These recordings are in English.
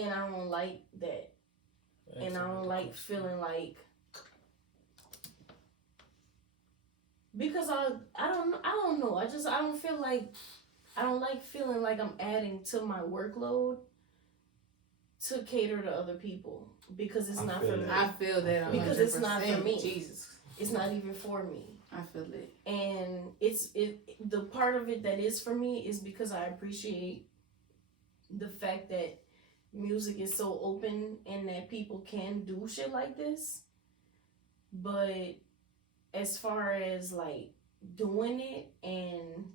And I don't like that. And I don't like feeling like, because I don't know. I don't feel like, I don't like feeling like I'm adding to my workload to cater to other people, because it's not for me. I feel that 100%. Because it's not for me. Jesus. It's not even for me. I feel it. And the part of it that is for me is because I appreciate the fact that music is so open and that people can do shit like this. But as far as like doing it and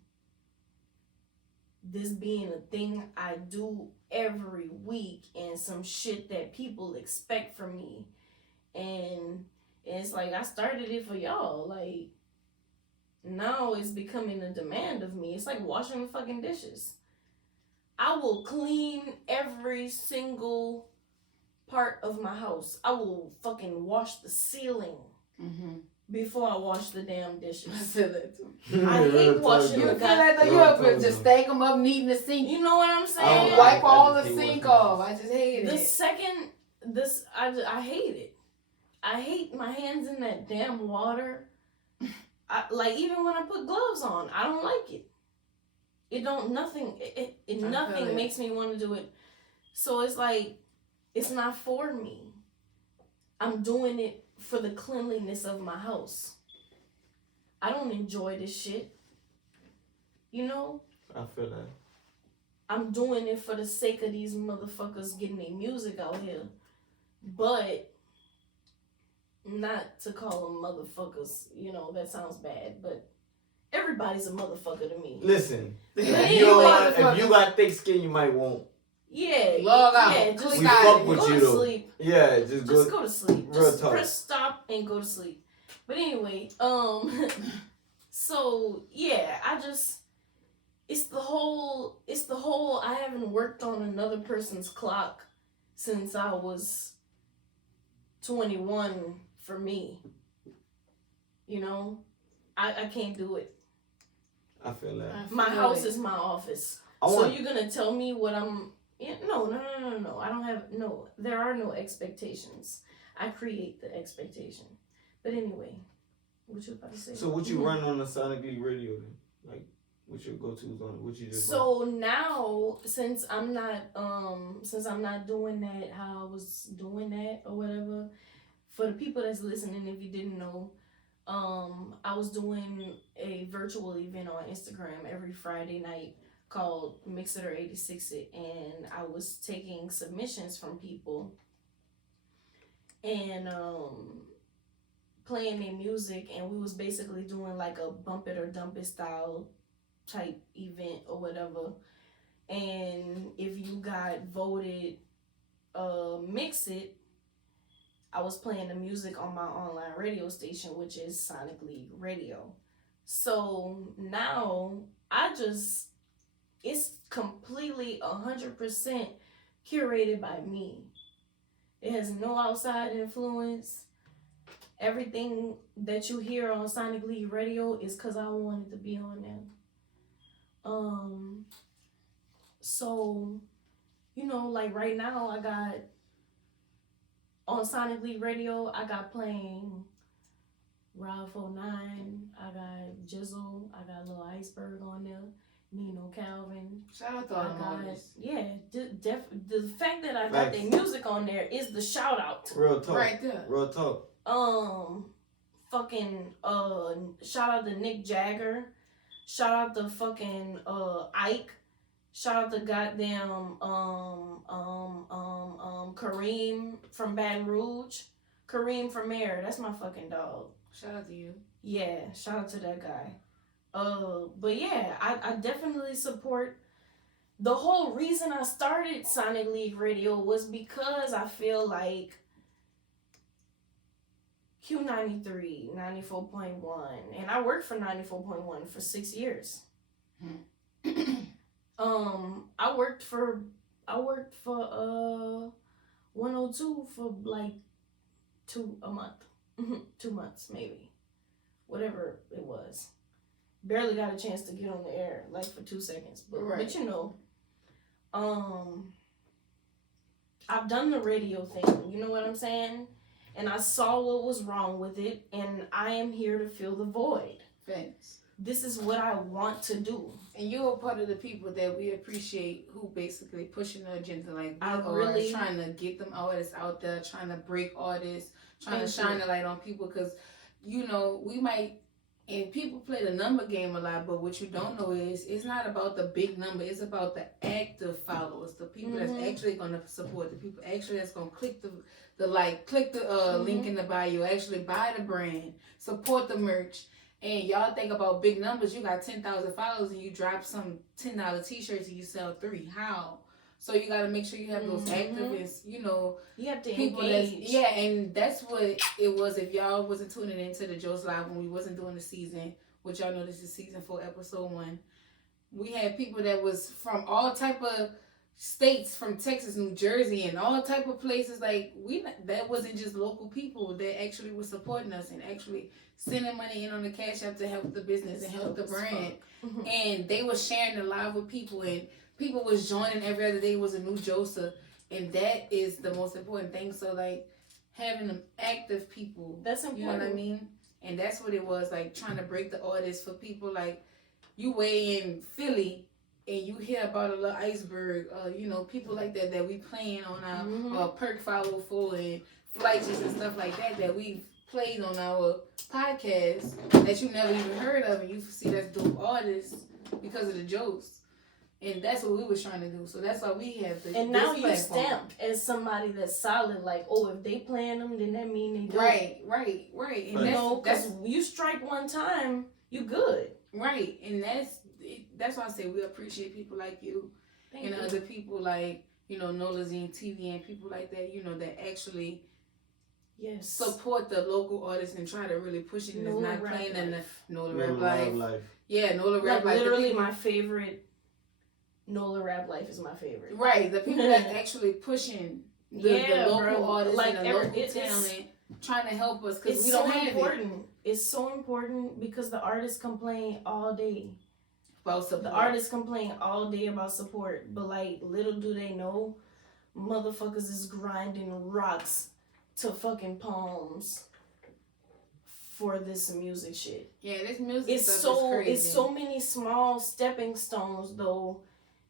this being a thing I do every week and some shit that people expect from me, and it's like I started it for y'all, like now it's becoming a demand of me. It's like washing the fucking dishes. I will clean every single part of my house. I will fucking wash the ceiling before I wash the damn dishes. I feel that too. I hate washing You the feel that though? You up and just stack them up neat in the sink. You know what I'm saying? And wipe all the sink off. I just hate it. The second I hate it. I hate my hands in that damn water. Like even when I put gloves on, I don't like it. It don't nothing. Nothing makes me want to do it. So it's like it's not for me. I'm doing it for the cleanliness of my house. I don't enjoy this shit. You know? I feel that. I'm doing it for the sake of these motherfuckers getting their music out here. But not to call them motherfuckers, you know, that sounds bad, but everybody's a motherfucker to me. Listen, if you got thick skin, you might won't. Yeah. Log out. Yeah, just we fuck with go you to though. sleep. Yeah, just go to sleep. Real Just talk. press stop and go to sleep. But anyway, so yeah, it's the whole I haven't worked on another person's clock since I was 21 for me. You know? I can't do it. I feel that. My house is my office. So you're gonna tell me what I'm... No. I don't have... No, there are no expectations. I create the expectation. But anyway, what you about to say? So what you run on the Sonically radio then? Like, what your go-tos on it? What you just So now, since I'm not doing that how I was doing that or whatever, for the people that's listening, if you didn't know, I was doing a virtual event on Instagram every Friday night called Mix It or 86 It, and I was taking submissions from people and playing their music, and we was basically doing like a bump it or dump it style type event or whatever. And if you got voted Mix It, I was playing the music on my online radio station, which is Sonic League Radio. So now it's completely 100% curated by me. It has no outside influence. Everything that you hear on Sonic League Radio is because I wanted to be on there. So, you know, like right now I got on Sonic League Radio, I got playing Rob 49, I got Jizzle, I got Lil Iceberg on there, Nino Calvin. Shout out to all artists. Yeah, the fact that I got their music on there is the shout out. Real talk. Right there. Real talk. Fucking shout out to Nick Jagger, shout out to fucking Ike, shout out to goddamn Kareem from Baton Rouge, Kareem from Air, that's my fucking dog. Shout out to you. Yeah, shout out to that guy. But yeah, I definitely support. The whole reason I started Sonic League Radio was because I feel like Q93, 94.1, and I worked for 94.1 for 6 years. I worked for 102 for like 2 months, 2 months maybe, whatever it was. Barely got a chance to get on the air, like for 2 seconds, but you know, I've done the radio thing. You know what I'm saying? And I saw what was wrong with it, and I am here to fill the void. Thanks. This is what I want to do. And you're a part of the people that we appreciate who basically pushing the agenda. Like, we are really trying to get them artists out there, trying to break artists, trying to Thank shine you. the light on people. Because, you know, we might, and people play the number game a lot, but what you don't know is it's not about the big number. It's about the active followers, the people that's actually going to support, the people actually that's going to click the like, click the link in the bio, actually buy the brand, support the merch. And y'all think about big numbers. You got 10,000 followers and you drop some $10 t-shirts and you sell 3. How? So you got to make sure you have those activists, you know. You have to people engage. Yeah, and that's what it was. If y'all wasn't tuning into the Joe's Live when we wasn't doing the season, which y'all know this is season 4, episode 1, we had people that was from all type of states, from Texas, New Jersey, and all type of places. Like, that wasn't just local people that actually was supporting us and actually sending money in on the Cash App to help the business and help the brand. And they were sharing the live with people, and people was joining every other day. Was a new Jocin, and that is the most important thing. So, like, having them active people, that's important. You know what I mean? And that's what it was, like, trying to break the artists for people. Like, you way in Philly and you hear about a little iceberg, you know, people like that we playing on our Perk 504 and Flighters and stuff like that we've played on our podcast that you never even heard of, and you see that's dope artists because of the jokes. And that's what we was trying to do. So that's why we have the And now you stamped as somebody that's solid. Like, oh, if they playing them, then that mean they do. Right. And you know, because you strike one time, you good. Right. And that's why I say we appreciate people like you. Thank you. Other people like, you know, Nola Zine TV and people like that, you know, that actually support the local artists and try to really push it. And it's not playing in the Nola Rap Life. Yeah, Nola Rap Life. Literally my favorite. Nola Rap Life is my favorite. Right. The people that actually pushing the local artists like and the local talent, trying to help us because we don't have important. It's so important because the artists complain all day. About support. The artists complain all day about support, but like little do they know, motherfuckers is grinding rocks to fucking palms for this music shit. Yeah, this music it's stuff so is crazy. It's so many small stepping stones though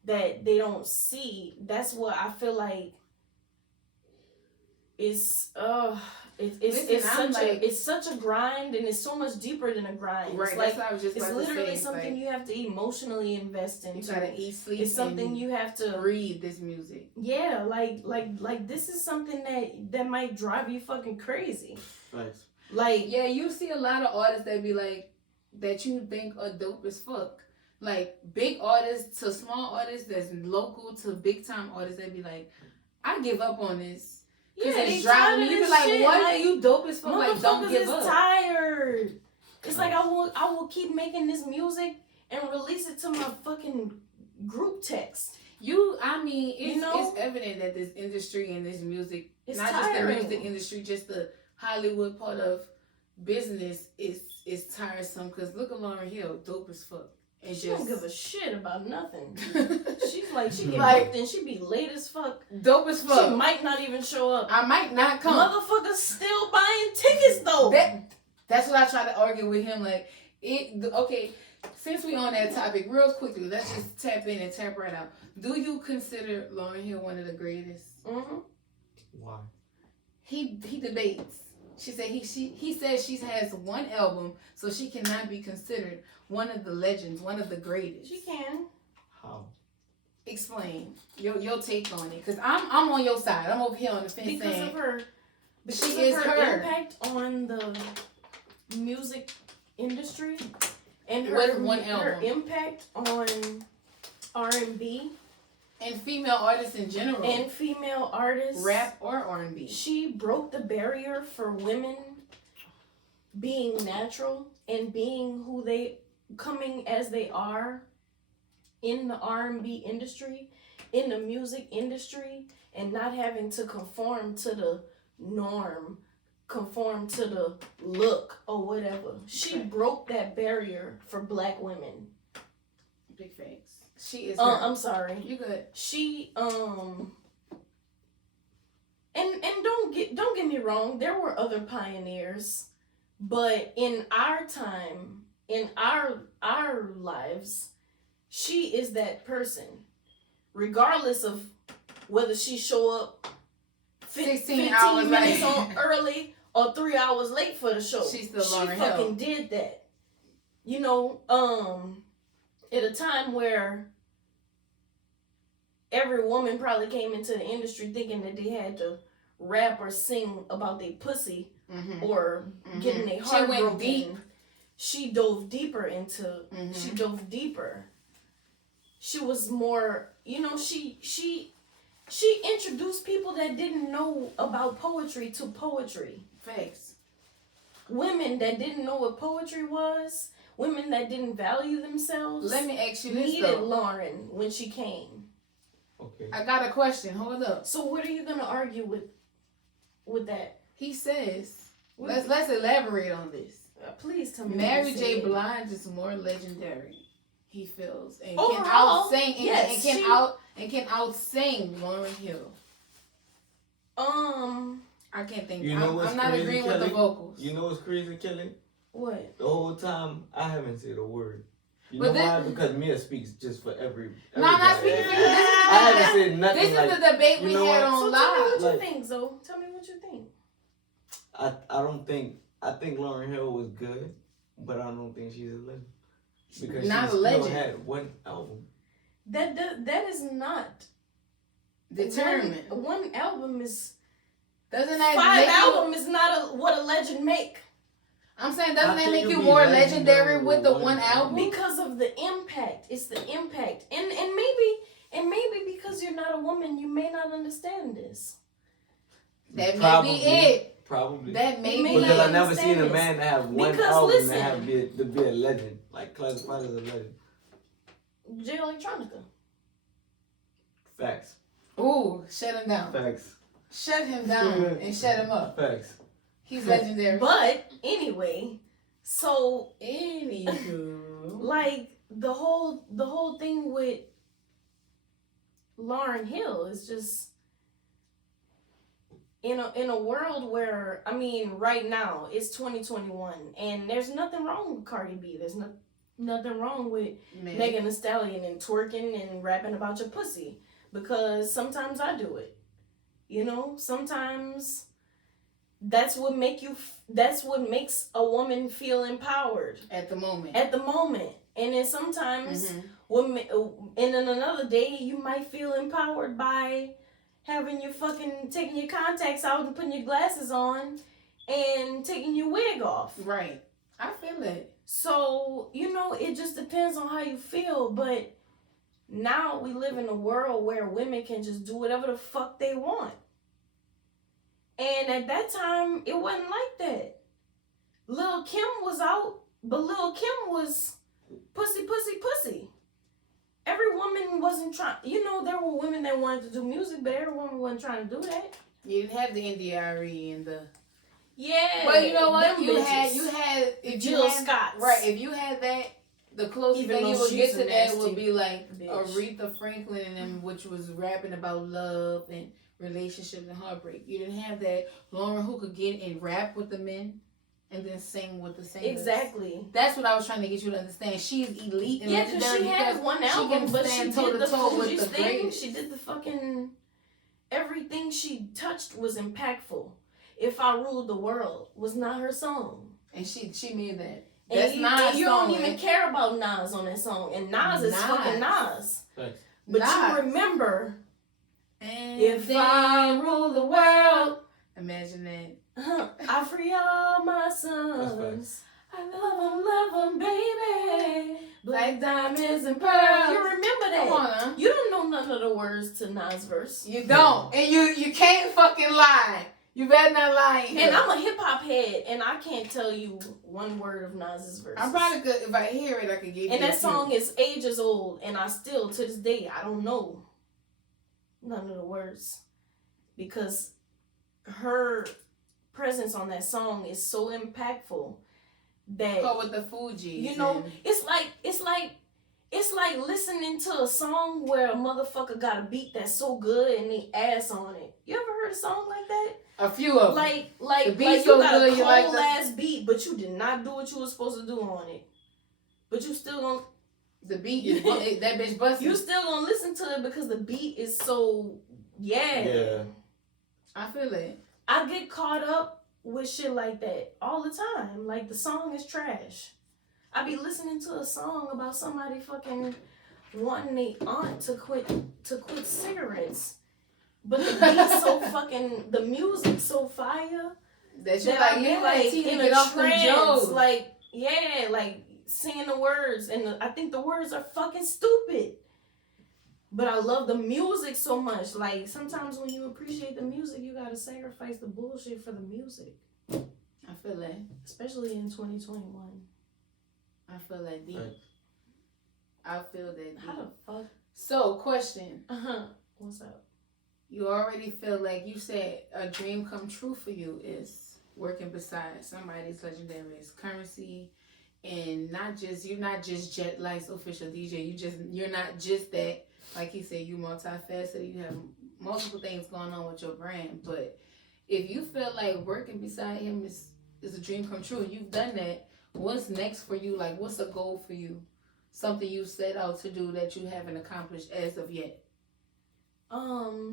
that they don't see. That's what I feel like. It's such a grind, and it's so much deeper than a grind. Right, it's like, that's what I was just about to say. It's literally something you have to emotionally invest into. You gotta eat, sleep. It's something you have to read. This music. Yeah, like this is something that might drive you fucking crazy. Nice. Like, yeah, you see a lot of artists that be like that you think are dope as fuck. Like big artists to small artists that's local to big time artists that be like, I give up on this. Yeah, it's driving me. You be like, shit. what like, are you dope as fuck? Like, don't give up. Tired. It's like I will keep making this music and release it to my fucking group text. It's evident that this industry and this music, it's not tiring. Just the music industry, just the Hollywood part of business is tiresome. Cause look at Lauryn Hill, dope as fuck. And she don't give a shit about nothing. She's like, she get like, booked and she be late as fuck. Dope as fuck. She might not even show up. I might not come. Motherfuckers still buying tickets though. That's what I try to argue with him. Like, okay, since we on that topic, real quickly, let's just tap in and tap right out. Do you consider Lauryn Hill one of the greatest? Mm-hmm. Why? He debates. She said he says she has one album, so she cannot be considered one of the legends, one of the greatest. She can. How? Explain your take on it, because I'm on your side. I'm over here on the fence because saying of her. Because she is her impact on the music industry and her impact on R&B and female artists in general, and female artists, rap or R&B. She broke the barrier for women being natural and being who they coming as they are in the R&B industry, in the music industry, and not having to conform to the norm, conform to the look or whatever. She broke that barrier for black women. Big facts. She is. I'm sorry. You good? She get me wrong, there were other pioneers, but in our time, in our lives, she is that person. Regardless of whether she show up 16 15 hours minutes late. on early or 3 hours late for the show. She's still She Lauryn fucking Hill. did that. You know, at a time where every woman probably came into the industry thinking that they had to rap or sing about their pussy or getting their heart went broken. deep. She dove deeper into. She dove deeper. She was more. You know, she introduced people that didn't know about poetry to poetry. Facts. Women that didn't know what poetry was. Women that didn't value themselves. Let me ask you this needed though. Lauryn when she came. Okay. I got a question. Hold up. So what are you gonna argue with that? He says, let's elaborate on this. Please tell me. Mary what J. you said. Blige is more legendary. He feels and Overall, can out sing yes, and can out sing Lauryn Hill. I can't think. You know what's I'm not crazy, agreeing Kelly? with the vocals. You know what's crazy, Kelly? What? The whole time I haven't said a word. You But know why? Because Mia speaks just for everybody. No, I'm not speaking for you. I haven't said nothing. This like, is the debate you we know had what? on So tell me live. what you Like- think, Zoe. Tell me what you think. I don't think. I think Lauryn Hill was good, but I don't think she's a legend because Not she a still legend. had one album. That is not Determined. One album is Doesn't that 5 make album is not what a legend make. I'm saying, How doesn't that can make you you be more legendary legendary with the with one one album? Because of the impact. It's the impact. And maybe because you're not a woman, you may not understand this. That may Probably. be it. Probably. That may May be Because not I never understand seen a this. man that have one Because album listen. that have to be a legend, like classified as a legend. J Electronica. Facts. Ooh, shut him down. Facts. Shut him down and shut him up. Facts. He's legendary. But anyway, so Anywho. like the whole thing with Lauryn Hill is just in a world where, I mean, right now it's 2021 and there's nothing wrong with Cardi B. There's nothing wrong with Man. Megan Thee Stallion and twerking and rapping about your pussy, because sometimes I do it. You know, sometimes that's what makes a woman feel empowered At the moment. at the moment. And then sometimes Mhm. and then another day you might feel empowered by having taking your contacts out and putting your glasses on and taking your wig off. Right. I feel it. So, you know, it just depends on how you feel. But now we live in a world where women can just do whatever the fuck they want. And at that time, it wasn't like that. Lil' Kim was out, but Lil' Kim was pussy, pussy, pussy. Every woman wasn't trying, you know, there were women that wanted to do music, but every woman wasn't trying to do that. You didn't have the NDRE and the. Yeah. Well, you know what? them You bitches. had Jill Scott. Right. If you had that, the closest Even thing you though would get she's to a that nasty would be like bitch. Aretha Franklin and them, which was rapping about love and relationships and heartbreak. You didn't have that Lauren who could get and rap with the men and then sing with the singers. Exactly. That's what I was trying to get you to understand. She's elite and Yeah, because legendary she had one album, she can but she stand did the toe-to-toe with Fugees the thing. greatest. She did the fucking everything she touched was impactful. If I Ruled the World was not her song. And she made that. And That's you, Nas' and you song. don't even care about Nas on that song. And Nas is fucking Nas. Facts. But Nas. you remember, And if then- I rule the world, Imagine that. I free all my sons. I love them, baby. Black diamonds and pearls. You remember that? Come on, huh? You don't know none of the words to Nas' verse. You don't. And you can't fucking lie. You better not lie. And I'm a hip hop head, and I can't tell you one word of Nas's verse. I'm probably good. If I hear it, I could give you And a that few. song is ages old, and I still, to this day, I don't know none of the words. Because her presence on that song is so impactful that, Oh, with the Fugees. you know, and- it's like It's like listening to a song where a motherfucker got a beat that's so good and they ass on it. You ever heard a song like that? A few of them. Like The beat you so got good, a you like cold the- ass beat, but you did not do what you were supposed to do on it. But you still gonna The beat is that bitch busting. you still gonna listen to it because the beat is so Yeah. I feel it. I get caught up with shit like that all the time. Like the song is trash. I be listening to a song about somebody fucking wanting their aunt to quit cigarettes. But the beat's so fucking, the music's so fire That you that like, I be yeah, like Tina, in get a off them trance. Joes. Like, yeah, like singing the words. And I think the words are fucking stupid. But I love the music so much. Like, sometimes when you appreciate the music, you gotta sacrifice the bullshit for the music. I feel that. Especially in 2021. I feel that deep. Right. I feel that deep. How the fuck? So, question. What's up? You already feel like you said a dream come true for you is working beside somebody's legendary currency, and you're not just Jet Light's official DJ. You're not just that. Like he said, you multifaceted. You have multiple things going on with your brand. But if you feel like working beside him is a dream come true, and you've done that, what's next for you? Like, what's a goal for you? Something you set out to do that you haven't accomplished as of yet.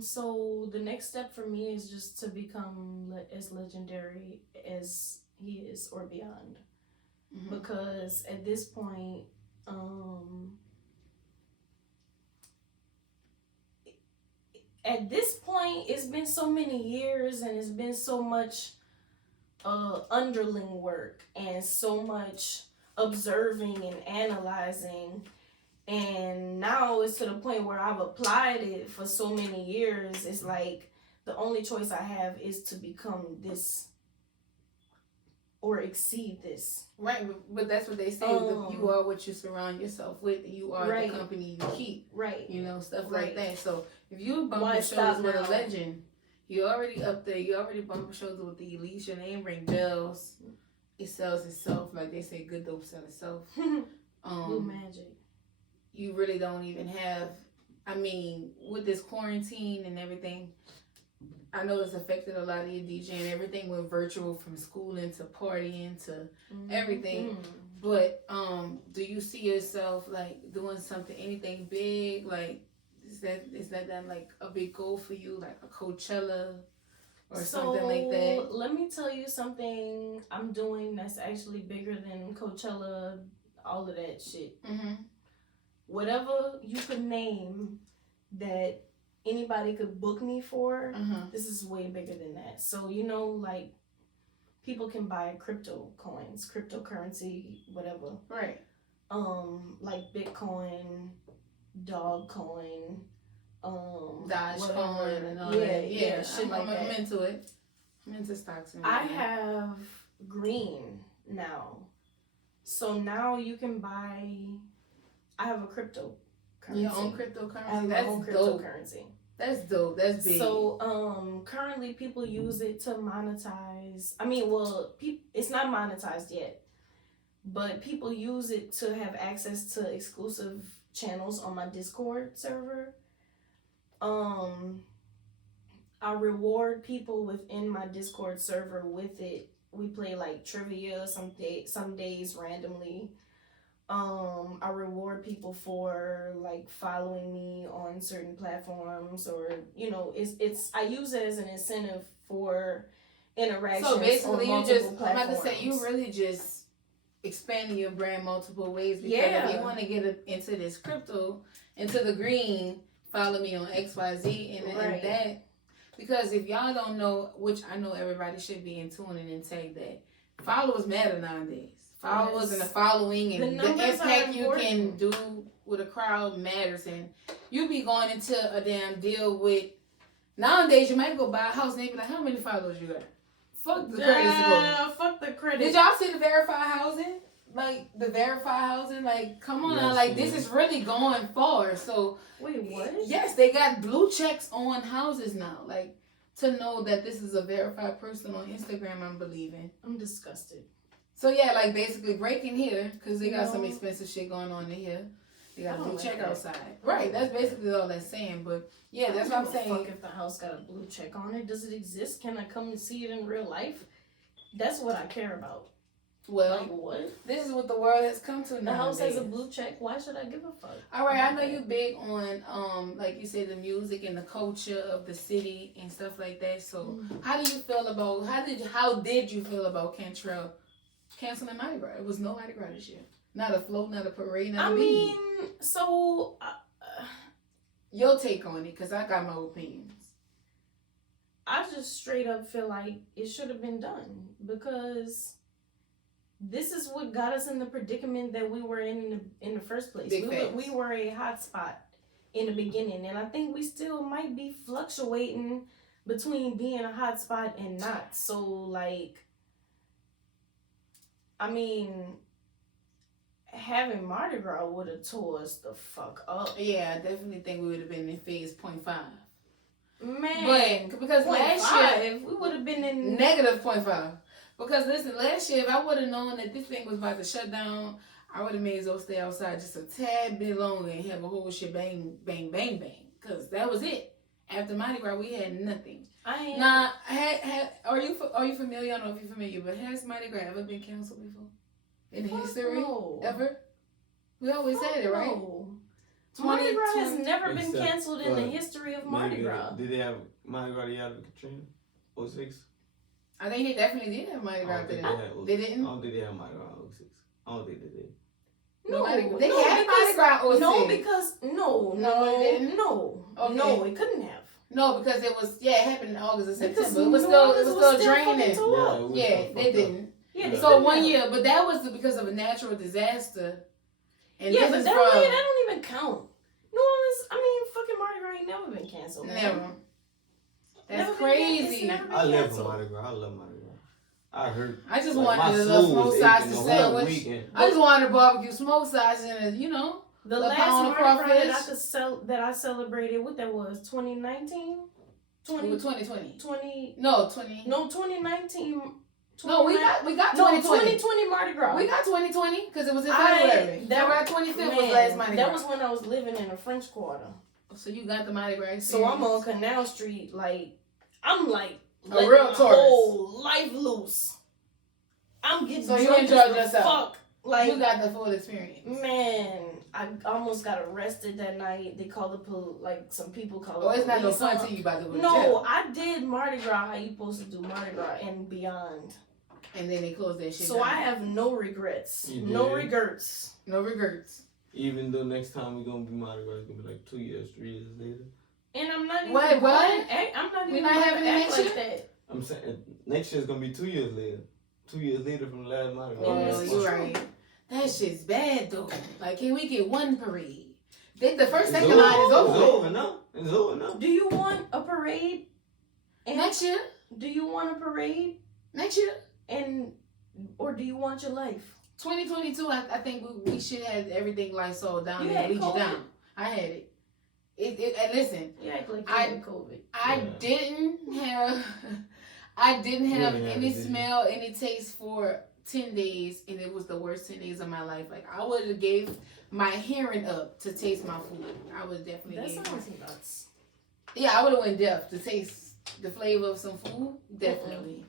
So the next step for me is just to become as legendary as he is or beyond. Mm-hmm. Because at this point, it's been so many years and it's been so much underling work and so much observing and analyzing. And now it's to the point where I've applied it for so many years. It's like the only choice I have is to become this or exceed this. Right, but that's what they say. You are what you surround yourself with. You are right. the company you keep. Right. You know, stuff right. like that. So if you bump Why shoulders with now? a legend, you're already up there. You already bump shoulders with the elites. Your name ring bells. It sells itself. Like they say, good dope sell itself. Blue magic. You really don't even have, I mean, with this quarantine and everything, I know it's affected a lot of your DJing. Everything went virtual from schooling to partying to everything. But do you see yourself like doing something, anything big? Like is that like a big goal for you, like a Coachella or something like that? Let me tell you something I'm doing that's actually bigger than Coachella, all of that shit. Whatever you could name that anybody could book me for, this is way bigger than that. So, you know, like, people can buy crypto coins, cryptocurrency, whatever. Right. Like Bitcoin, Dogecoin, Dogecoin and all that. Yeah, shit like that. I'm into it. I'm into stocks. And I have green now. So now you can buy... I have a cryptocurrency. Your own cryptocurrency? I have my own cryptocurrency. That's dope. That's big. So, currently people use it to monetize. I mean, well, it's not monetized yet, but people use it to have access to exclusive channels on my Discord server. I reward people within my Discord server with it. We play like trivia some days randomly. I reward people for like following me on certain platforms, or you know, it's I use it as an incentive for interaction. So basically, on you just platforms. I'm about to say you really just expanding your brand multiple ways, because if you want to get into this crypto, into the green, follow me on XYZ and that. Because if y'all don't know, which I know everybody should be in tune and take that, followers matter nowadays. Followers and the following and the impact you can do with a crowd matters. And you be going into a damn deal with, nowadays you might go buy a house and they be like, how many followers you got? Fuck the credit score. Fuck the credit. Did y'all see the verified housing? Like the verified housing? Like, come on now. Like, this is really going far. So wait, what? Yes, they got blue checks on houses now. Like, to know that this is a verified person on Instagram, I'm believing. I'm disgusted. So yeah, like basically breaking here, because they got some expensive shit going on in here. They got I a don't blue like check that. outside. Right, that's basically all that's saying. But yeah, that's what I'm saying. Fuck if the house got a blue check on it. Does it exist? Can I come and see it in real life? That's what I care about. Well, like what? This is what the world has come to now. The house has a blue check. Why should I give a fuck? All right, I know you big on like you said, the music and the culture of the city and stuff like that. So how do you feel about how did you feel about Cantrell canceling Mardi Gras? It was no Mardi Gras this year. Not a float, not a parade, not a bead. So your take on it, because I got my opinions. I just straight up feel like it should have been done because this is what got us in the predicament that we were in the first place. We were a hot spot in the beginning, and I think we still might be fluctuating between being a hot spot and not. So, like, I mean, having Mardi Gras would have tore us the fuck up. Yeah, I definitely think we would have been in phase 0.5. Man, but because last year we would have been in negative 0.5. Because listen, last year if I would have known that this thing was about to shut down, I would have made as well stay outside just a tad bit longer and have a whole shit bang, bang, bang, bang. Because that was it. After Mardi Gras, we had nothing. Now, are you familiar? I don't know if you're familiar, but has Mardi Gras ever been canceled before? In history? No. Ever? We always said it, right? No. Mardi Gras has never been canceled in the history of Mardi Gras. Did they have Mardi Gras the year of Katrina? 06? I think they definitely did have Mardi Gras. They didn't? I don't think they had Mardi Gras 06. I don't think they did. No, they had Mardi Gras 06. No, because no, it couldn't have. No, because it was it happened in August or September. It was still draining. Yeah, they didn't. Yeah, so 1 year, but that was because of a natural disaster. And yeah, but that don't even count. New Orleans, fucking Mardi Gras ain't never been canceled. Never. That's crazy. I live for Mardi Gras. I love Mardi Gras. I heard. I just wanted a little smoke sausage sandwich. I just wanted a barbecue smoke sausage and the last Mardi Gras that I celebrated, what that was, 2019? 2020. 2019. No, we got 2020. 2020 Mardi Gras. We got 2020 because it was in February. February 25th was last Mardi Gras. That was when I was living in the French Quarter. So you got the Mardi Gras experience. So I'm on Canal Street, I'm like a real tourist. Whole life loose. I'm getting so you enjoyed yourself. Fuck. Like, you got the full experience. Man, I almost got arrested that night. They called the police. Like some people called. Oh, it's not no fun to you about to go to jail. No, I did Mardi Gras how you supposed to do Mardi Gras and beyond. And then they closed that shit So down. I have no regrets. No regrets. No regrets. Even though next time we're gonna be Mardi Gras, it's gonna be like 2 years, 3 years later. And I'm not even. What? I'm not even. We're not having it next year. That. I'm saying next year's gonna be 2 years later. 2 years later from the last Mardi Gras. Oh, you're right. That shit's bad though. Like, can we get one parade? The first second line is over. It's over now. It's over now. Do you want a parade? Next year? Do you want a parade? Next year? Or do you want your life? 2022, I think we should have everything like sold down and bleach it down. I had it. And listen, you act like you had COVID. I didn't have any smell, any taste for 10 days, and it was the worst 10 days of my life. Like, I would have gave my hearing up to taste my food. I would definitely that sounds nuts. Yeah, I would have went deaf to taste the flavor of some food. Definitely.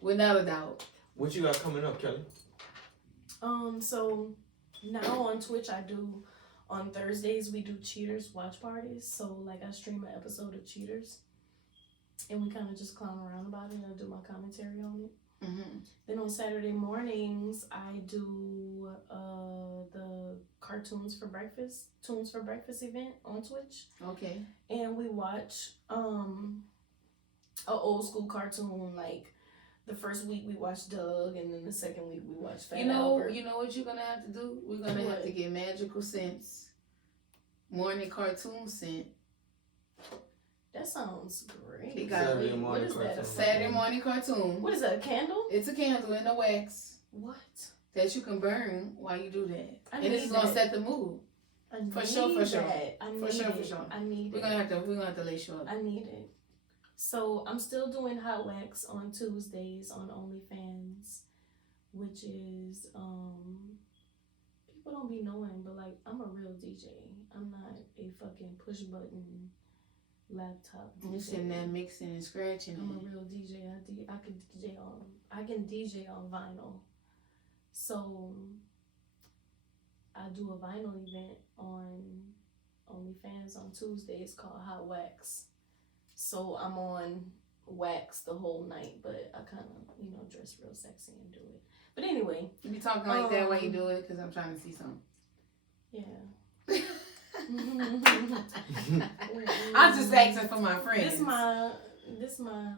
Without a doubt. What you got coming up, Kelly? So now on Twitch I do on Thursdays we do Cheaters watch parties. So like I stream an episode of Cheaters and we kind of just clown around about it and I do my commentary on it. Mm-hmm. Then on Saturday mornings I do the Tunes for Breakfast event on Twitch. Okay. And we watch a old school cartoon. Like the first week we watched Doug, and then the second week we watched Fat Albert. You know what you're gonna have to do? We're gonna have to get Magical Scents morning cartoon scent. That sounds great. What is that? A Saturday morning cartoon. What is that? A candle? It's a candle in a wax. What? That you can burn while you do that. And this is gonna set the mood. For sure. I need We're gonna have to lace you up. I need it. So I'm still doing hot wax on Tuesdays on OnlyFans, which is people don't be knowing, but like I'm a real DJ. I'm not a fucking push button laptop You DJ. sitting there mixing and scratching. I'm a real DJ. I can DJ on vinyl. So I do a vinyl event on OnlyFans on Tuesdays called Hot Wax. So I'm on wax the whole night, but I kind of dress real sexy and do it. But anyway, You be talking like that while you do it, because I'm trying to see something. yeah. I'm just asking for my friends. This my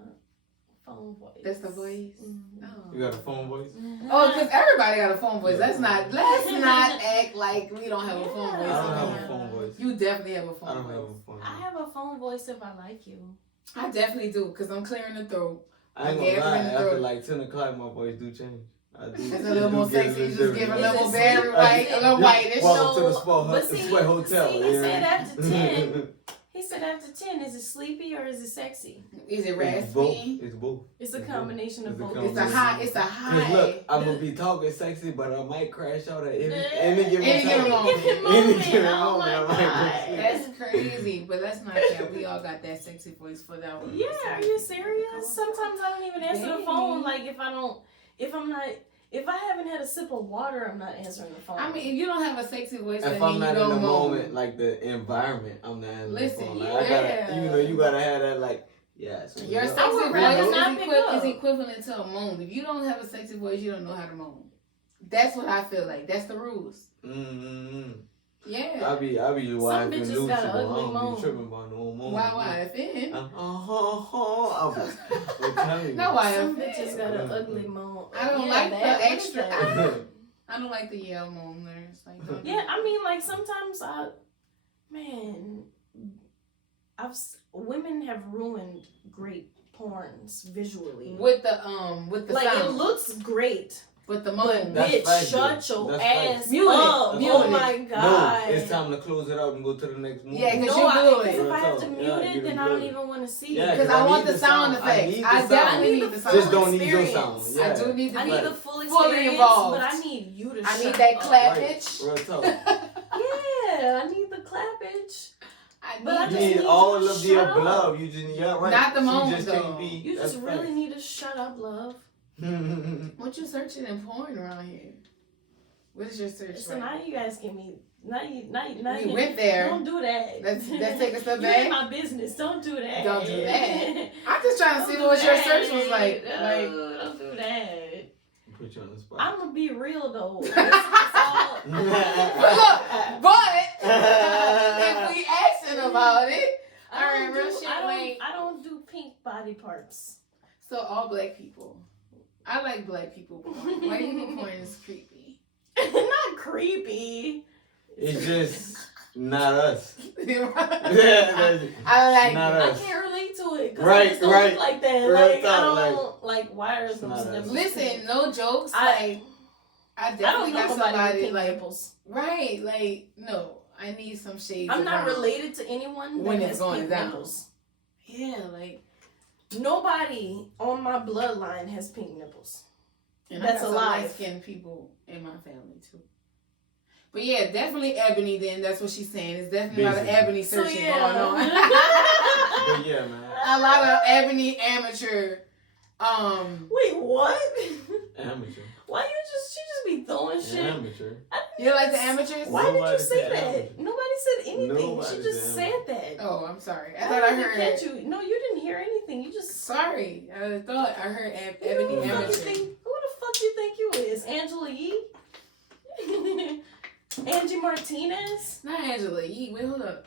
phone voice. That's the voice. Mm-hmm. Oh. You got a phone voice? Oh, because everybody got a phone voice. Yeah. Let's not act like we don't have a phone I voice. don't have Yeah. a phone voice. You definitely have a phone I don't voice. have a phone I voice. have a phone voice if I like you. I definitely do, because I'm clearing the throat. I ain't Okay, gonna lie, everything after through. like 10 o'clock, my voice do change. I do. It's a little more sexy. You just give a Is little it very sleep? white, a little You whitish. Welcome to the But Sweat Hotel. See, he yeah. said after 10. He said after 10, is it sleepy or is it sexy? Is it It's both. raspy? It's both. It's a combination of It's a both. combination. It's a Cause high. look, I'm gonna be talking sexy, but I might crash out at any given Any given time. moment. Any given Oh moment, my I might God. go That's crazy, but that's not that. We all got that sexy voice for that one. Yeah, are you serious? Sometimes I don't even answer the Dang. phone. Like if I haven't had a sip of water, I'm not answering the phone. I mean, if you don't have a sexy voice, If then I'm you not in don't the moan. moment, like the environment, I'm not in Listen, the phone. yeah. Like, I gotta, you gotta have that, like, yeah. So Your you know. sexy would voice rather not pick up. is equivalent to a moan. If you don't have a sexy voice, you don't know how to moan. That's what I feel like. That's the rules. Mm-hmm. Yeah. I be wild and bitches loose. got an I ugly don't moan. be tripping about no moan. Why? Offend? I'm telling you. No, why? Some offend? bitches got an ugly moan. I don't Yeah, like that- the what is extra. that? I don't like the yell moaners. Like, don't do Yeah, that. I mean, like sometimes women have ruined great porns visually. with the Like sound. it looks great, with the but moan. That's bitch, facts, shut though. your That's ass facts. Mute it. up. Mute Oh it. my god. No, it's time to close it out and go to the next movie. Yeah, 'cause No, you I, do it. because if I have to Yeah, mute you it, then do I don't it. even want to see Yeah, it. Because I I want need the the sound sound. I effects. need I the definitely sound. need the full sound. Just don't need your experience. sound. Yeah. I do need to I be need Right. the full fully experience, involved. but I need you to I shut need that up. clap Right. bitch. Real talk. Yeah, I need the clappage. I But I need You just need need all you to of the shut up. above. You just right. Not the She moan, just though. can't be. You that's just really need to shut up, love. facts. What you searching in porn around here? What is your search? So right? now you guys give me. Now We you went there. Don't do that. Let's take a step You back. ain't my business. Don't do that. Don't do that. I'm just trying to Don't see do what your that. search was like. No, Like, don't do that. Put you on the spot. I'm gonna be real though. It's all- look, but if we asking about it, I don't Alright, real do- shit, I don't, like- I don't do pink body parts. so all black people. I like black people porn. White people porn is creepy. Not creepy. It's just not us. I like Not it. I us. can't relate to it. 'Cause Right, I just don't right. look like that. Real Like talk, I don't like why are It's those not us. nipples? Listen, pink? no jokes. I Like, I I don't definitely know got nobody with somebody pink like nipples. right. Like, no, I need some shades. I'm not around. related to anyone that When it's has going pink down. nipples. Yeah, like, Nobody on my bloodline has pink nipples. and That's I got some alive. light-skinned people in my family too. But yeah, definitely ebony. Then that's what she's saying. It's definitely a lot of Basically. ebony So, searching yeah. going on. But yeah, man. A lot of ebony amateur. Wait, what? Amateur. Why she just be throwing shit? Amateur. You like the amateurs? Why did you Nobody say said that? amateur. Nobody said anything. Nobody She just said said that. Oh, I'm sorry. I How thought I did it heard. catch you. No, you didn't hear anything. You just Sorry, I thought I heard Who ebony the fuck you amateur. think? Who the fuck you think you is? Angela Yee? Angie Martinez? Not Angela Yee. Wait, hold up.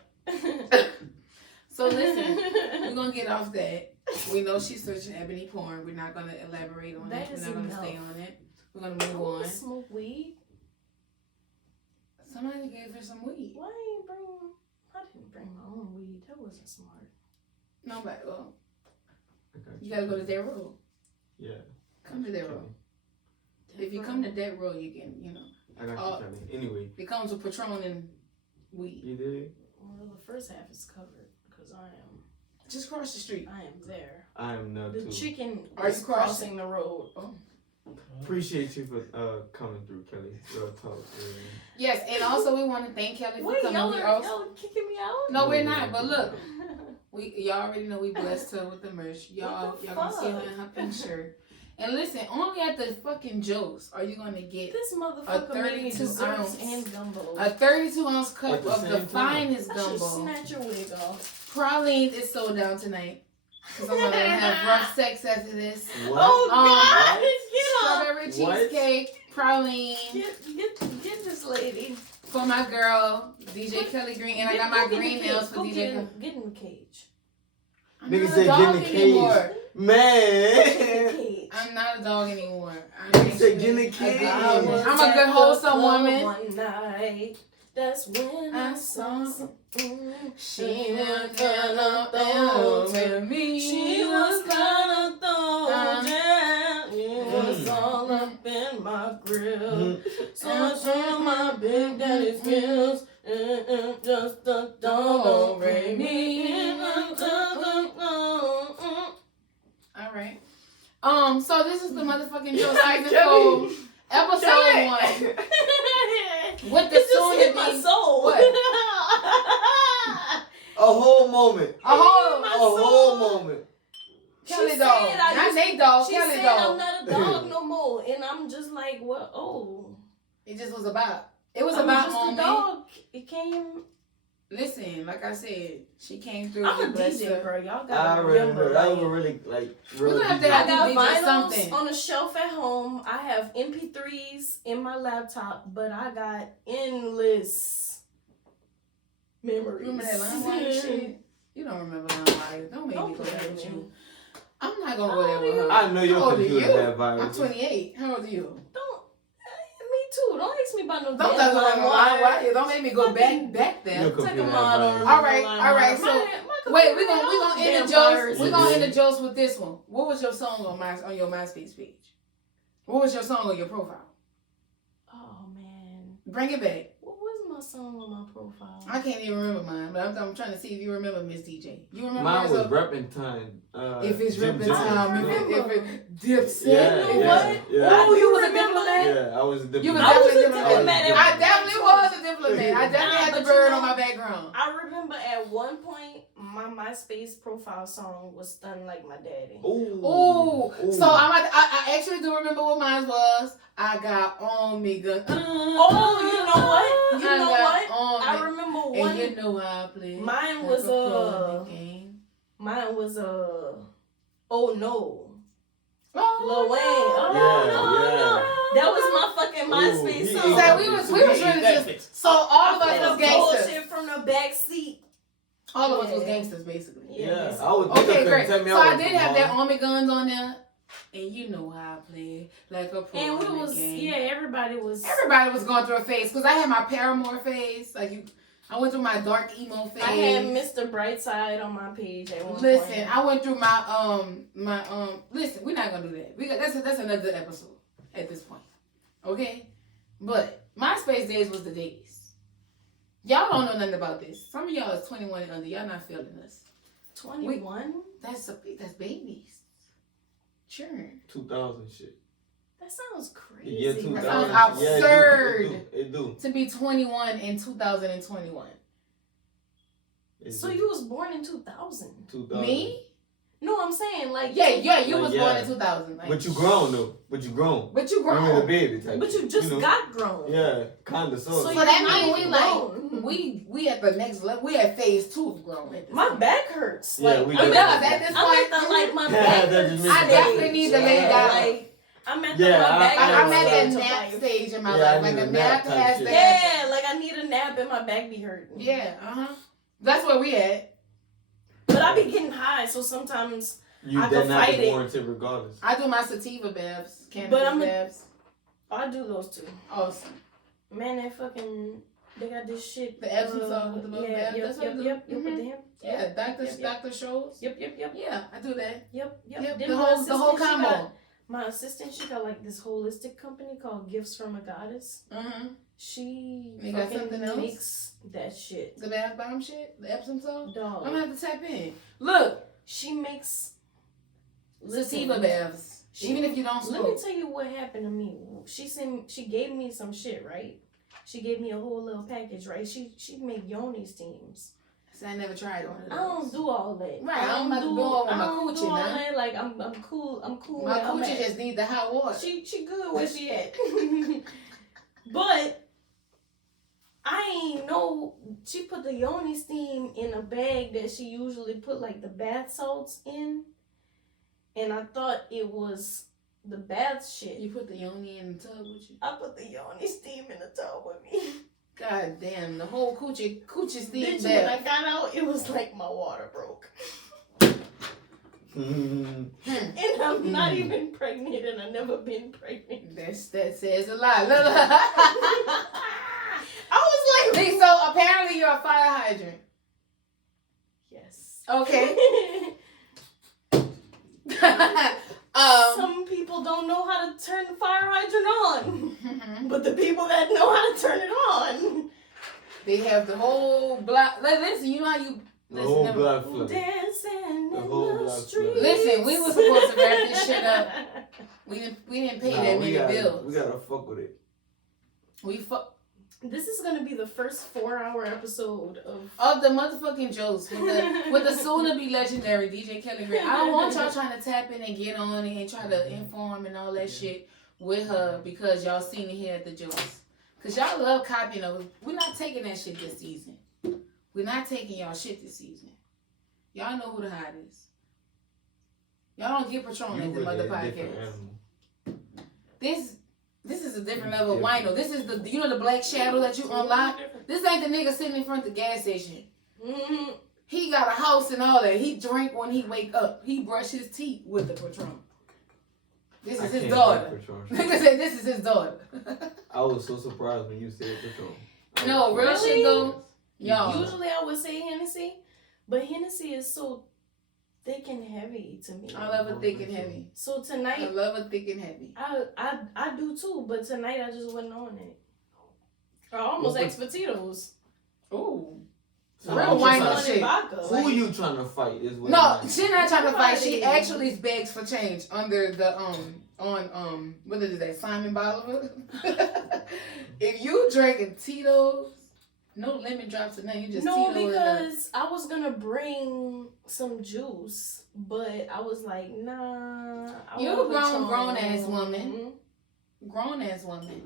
So listen, we're gonna get off that. We know she's searching ebony porn. We're not gonna elaborate on That it. We're is not gonna enough. stay on it. We're gonna I move wanna on. smoke weed. Somebody gave her some weed. Why ain't bring? I didn't bring my own weed. That wasn't smart. Nobody. Well, I got you gotta go to Dead Row. Yeah. Come to Dead Row. If you come to Dead Row, you can, I got you, Kelly. Anyway. it comes with Patron and weed. You did? Well, the first half is covered because Just cross the street. I am there. I am not The too. chicken Are is you crossing the road. Oh. Appreciate you for coming through, Kelly. Real talk. Yes, and also we want to thank Kelly for Wait, coming. y'all kicking me out? No, we're not. But look, y'all already know we blessed her with the merch. Y'all gonna see her in her pink shirt. And listen, only at the fucking Joe's are you gonna get This motherfucker made me 32 desserts ounce and gumbo. a 32-ounce cup At the of the same time. finest I should gumbo. snatch your wig off. Praline is sold down tonight. Because I'm gonna have rough sex after this. What? Oh God! Strawberry cheesecake, praline. Get this lady. For my girl, DJ Kelly Green. And I got my green nails for DJ Kelly. Get in the cage. I'm Nigga not a said dog get in the cage. anymore. Man. I'm not a dog anymore. Nigga said get in the cage. I'm a good wholesome woman. One night, that's when I saw She was gonna throw to me. She was gonna throw jam. It was all up in my grill. So I showed my big daddy skills. Just a don't bring me in. Alright. So this is the motherfucking Joe Seisman episode 1. With the It just soon hit to my be soul. what? A whole moment. A whole moment. Kelly She dog. said Not Nate dog, She Kelly said dog. I'm not a dog no more, and I'm just like, what? Oh, It just was about. It was I'm about just moment. a dog. It came. Listen, like I said, she came through. I'm a we blessed DJ, her. bro. Y'all I gotta remember. remember. That Like, was really like We're real. gonna have to DJ. I got DJ vinyls something. on a shelf at home. I have MP3s in my laptop, but I got endless memories. Remember that LimeWire shit? You don't remember LimeWire. Don't make me Don't go play there with with you. me. I'm not gonna How go there old with are you? her. I know your How old are computer you? had viruses. I'm 28. How old are you? Me too. Don't ask me about no Don't damn talk about LimeWire. LimeWire. Don't make me go back Your there. Take computer a had model. viruses. All right, so- Wait, we're gonna end the jokes. We're gonna end the viruses. jokes with this one. What was your song on your MySpace page? What was your song on your profile? Oh man, Bring it back. what was my song on my profile? I can't even remember mine, but I'm trying to see if you remember Miss DJ. You remember Mine yours? was repping time. If it's Jim ripping Jones. time, if remember. it Dipset. Yeah, You know yeah, what? yeah. Oh, you was a remember? diplomat? Yeah, I was a diplomat. You was I was definitely a a diplomat. diplomat at I one definitely point, was a diplomat. I definitely Nah, had the but you bird know- on my background. I remember at one point my MySpace profile song was "Stun Like My Daddy." Ooh. So I actually do remember what mine was. I got on me gun. Oh, you know what? You know what? I I remember and one. you know how I play. Mine like was a pro in the game. Mine was oh no, Oh, Lil Wayne. Oh Yeah, no, yeah. no. That was my fucking MySpace he song. So we was really just so all of us I was played the gangsters. bullshit from the back seat. All of us was Yeah. gangsters basically. Yeah, basically. I was. Okay, great. Tell me So I was did from have that home. army guns on there, and you know how I play like a pro. And we in the was game. everybody was. Everybody was going through a phase because I had my Paramore phase. I went through my dark emo phase. I had Mr. Brightside on my page at one Listen, point. I went through my Listen, we're not gonna do that. That's another episode at this point. Okay, but MySpace days was the days. Y'all don't know nothing about this. Some of y'all is 21 and under. Y'all not feeling us. 21. That's babies. Sure. 2000 shit. That sounds crazy. Yeah, bro. 2000. sounds Yeah, absurd. It do. To be 21 in 2021. It So do. you was born in 2000. 2000. Me? No, I'm saying like Yeah, you Like, was yeah. born in 2000. Like, But you grown though. But you grown. But you You ain't a grown. baby type. But shit, you just know? got grown. Yeah, kinda So sort of. So you that not means we even like grown. we at the next level. We at phase 2 of grown. At this My point. back hurts. Yeah, Like, we It I'm do. does at, at this I'm point. at the like my Yeah, back that hurts. just I definitely need to lay Yeah, down. Like I'm at the Yeah, my back I'm hurts at stage the of nap life. stage in my Yeah, I life. Like need a a nap nap type has shit. to Yeah, happen. like I need a nap and my back be hurting. Yeah, That's where we at. But I be getting high, so sometimes You I then can not fight it. warranted regardless. I do my sativa babs, cannabis But I'm a- babs. I do those too. Awesome. Man, that fucking they got this shit. The Epsom salt with the little yeah, bab, yep, that's what yep, I do. yep, yep, Mhm. with the hemp. Yeah, doctor shows. Yep. Yeah, I do that. Yep. Yep, Then the my whole assistant, she combo. got- My assistant, she got like this holistic company called Gifts from a Goddess. She They got fucking something else? makes that shit. The bath bomb shit, the Epsom salt. Dog. I'm gonna have to tap in. Look, She makes sativa baths. Even if you don't Let me smoke. tell you what happened to me. She gave me some shit, right? She gave me a whole little package, right? She make yoni steams. So I never tried one of those. I don't do all that. Right, I don't about to do all with my do coochie, all man. that. Like I'm cool. I'm cool. My where I'm coochie at. just need the hot water. She good where she at. But I ain't know she put the yoni steam in a bag that she usually put like the bath salts in, and I thought it was the bath shit. You put the yoni in the tub with you? I put the yoni steam in the tub with me. God damn, the whole coochie steam Bitch, there. when I got out, it was like my water broke. And I'm not even pregnant, and I've never been pregnant. That says a lot. I was like, So apparently you're a fire hydrant. yes. Okay. Some people don't know how to turn the fire hydrant on, but the people that know how to turn it on, they have the whole block. Listen, you know how you. The whole Listen, block flooded. dancing The in whole the block streets. Listen, we were supposed to wrap this shit up. We didn't pay that many bills. We gotta fuck with it. This is gonna be the first 4-hour episode of the motherfucking jokes with the soon to be legendary DJ Kelly Gray. I don't want y'all trying to tap in and get on it and try to inform and all that shit with her because y'all seen it here at the jokes. Cause y'all love copying of. We're not taking that shit this season. We're not taking y'all shit this season. Y'all know who the hot is. Y'all don't get Patron at the mother podcast. This is a different level of wino. This is the the black shadow that you unlock. This ain't the nigga sitting in front of the gas station. Mm-hmm. He got a house and all that. He drink when he wake up. He brush his teeth with the Patron. This is his daughter. Nigga said this is his daughter. I was so surprised when you said Patron. No, real shit though. Y'all. Usually I would say Hennessy, but Hennessy is so thick and heavy to me. I love it thick and heavy. So I tonight, love it thick and heavy. I do too, but tonight I just wasn't on it. I almost ate Tito's. Ooh. So Real wino shit. Who you trying to fight is what No, she not trying to fight. She Nobody. actually begs for change under the on what is that, Simon Bolivar? If you drinking Tito's, no lemon drops or nothing, you just No, Tito's. because I was gonna bring some juice, but I was like, nah. You're a grown ass woman. Grown ass woman.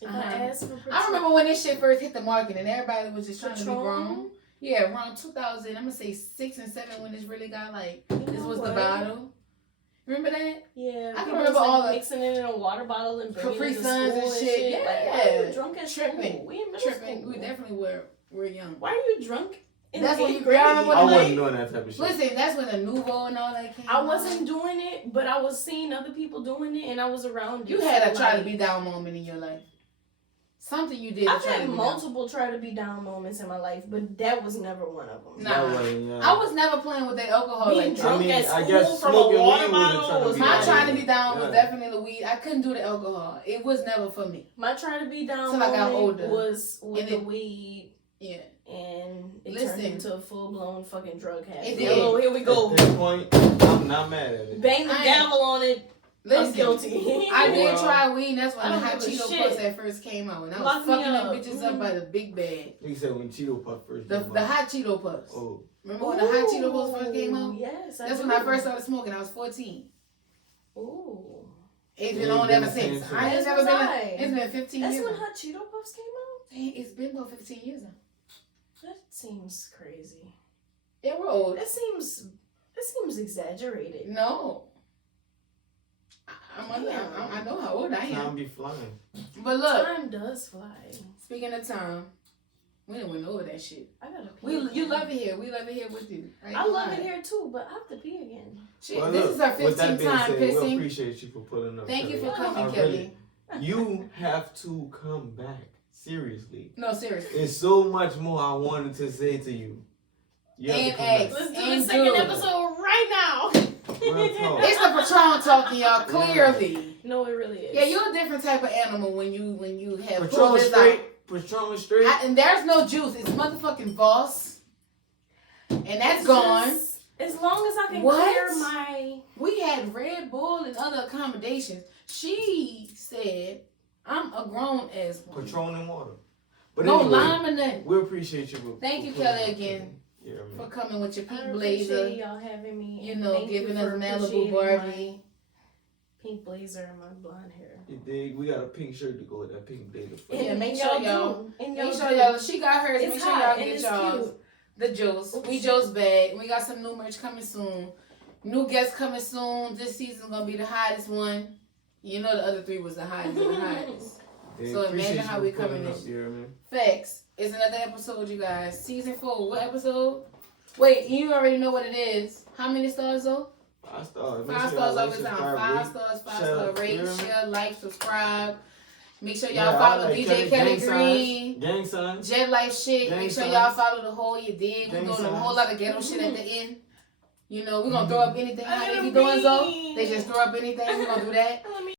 If I ask for I remember when this shit first hit the market and everybody was just trying to be Patron? grown. Yeah, around 2000, I'm gonna say 6 and 7 when this really got like, this was the bottle. Remember that? Yeah, I can people remember was, all the mixing it in a water bottle and bringing Capri it to Suns school and shit. Like, why are Yeah. you drunk at Tripping. school? We in middle tripping. school. We definitely were young. Why are you drunk in That's when 8th you grade? grab what I Like- wasn't doing that type of shit. Listen, that's when the Nouveau and all that came I wasn't doing it, but I was seeing other people doing it, and I was around it. You had a so, try to like, be down moment in your life. Something you did to I've try to had be multiple try to be down moments in my life, but that was never one of them. Nah. That wasn't, down. I was never playing with that alcohol Being like that. drunk I mean, at I school guess from a smoking water weed wasn't bottle trying to was be My down. trying to be down was Yeah. definitely the weed. I couldn't do the alcohol. It was never for me. My try to be down Till I got moment older. was with And the it- weed, Yeah. and it Listen. turned into a full blown fucking drug habit. It did. Hello, here we go. At this point, I'm not mad at it. Bang the I ain't- gavel on it. I'm Listen, guilty. I did Well, try weed, and that's when I the don't hot give a Cheeto shit. Puffs at first came out, and I was Lock me fucking them up. bitches up by the big bag. He said when Cheeto Puff first The came out. hot Cheeto Puffs. Oh, Remember when the hot Cheeto Puffs first came out? Yes, That's do. when I first started smoking. I was 14. Ooh. It's been Yeah, on it's been ever the same since. shit. I ain't As never was been. I. It's been 15 That's years. when now. Hot Cheeto Puffs came out? Dang, it's been about 15 years now. That seems crazy. Yeah, we're old. That seems exaggerated. No. I know how old I time am. be flying. But look, Time does fly. speaking of time, we didn't went over that shit. I gotta pee. You love it here. We love it here with you. I love it here too, but I have to pee again. Shit, Well, this look, is our with that 15th being time said, we pissing. appreciate you for pulling up. Thank you Kelly. for coming, I Kelly. You have to come back. Seriously. No, seriously. There's so much more I wanted to say to you. You have And to come eggs. back. Let's do And the second good. episode right now. Real talk. It's the Patron talking, y'all. Clearly. No, it really is. Yeah, you're a different type of animal when you have Patron pulled this straight. out. Patron straight. And there's no juice. It's motherfucking Voss. And that's It's gone. just- As long as I can What? clear my. We had Red Bull and other accommodations. She said, I'm a grown ass woman. Patron and water. But No anyway, lime or nothing. we appreciate you. Thank you, putting Kelly, up again. today. Yeah, For man. coming with your I pink appreciate blazer. y'all having me. You and know, thank giving you us for Malibu appreciating Barbie. my pink blazer and my blonde hair. You dig? We got a pink shirt to go with that pink blazer. Yeah, make And sure y'all. do. And Make sure do. y'all. She got hers. It's Make sure hot y'all and get it's y'all. cute. The Juice. Oops. We Juice bag. We got some new merch coming soon. New guests coming soon. This season's gonna be the hottest one. You know the other three was the hottest of the hottest. Dig? So Appreciate imagine how you we pulling coming up, this. you hear me? Facts. It's another episode, you guys. Season 4. What episode? Wait, you already know what it is. How many stars though? 5 stars. Make 5 sure y'all stars like, over time. subscribe, 5 rate, stars, 5 share, star rate, you hear me? share, like, subscribe. Make sure y'all Yeah, I follow like DJ Kelly gang Green. signs. Gang signs. Jet Life shit. Gang Make sure signs. y'all follow the whole you did. We're Gang doing a signs. whole lot of ghetto shit at the end. You know, we're gonna Mhm. throw up anything. How they be doing so? They just throw up anything. We're gonna do that. Let me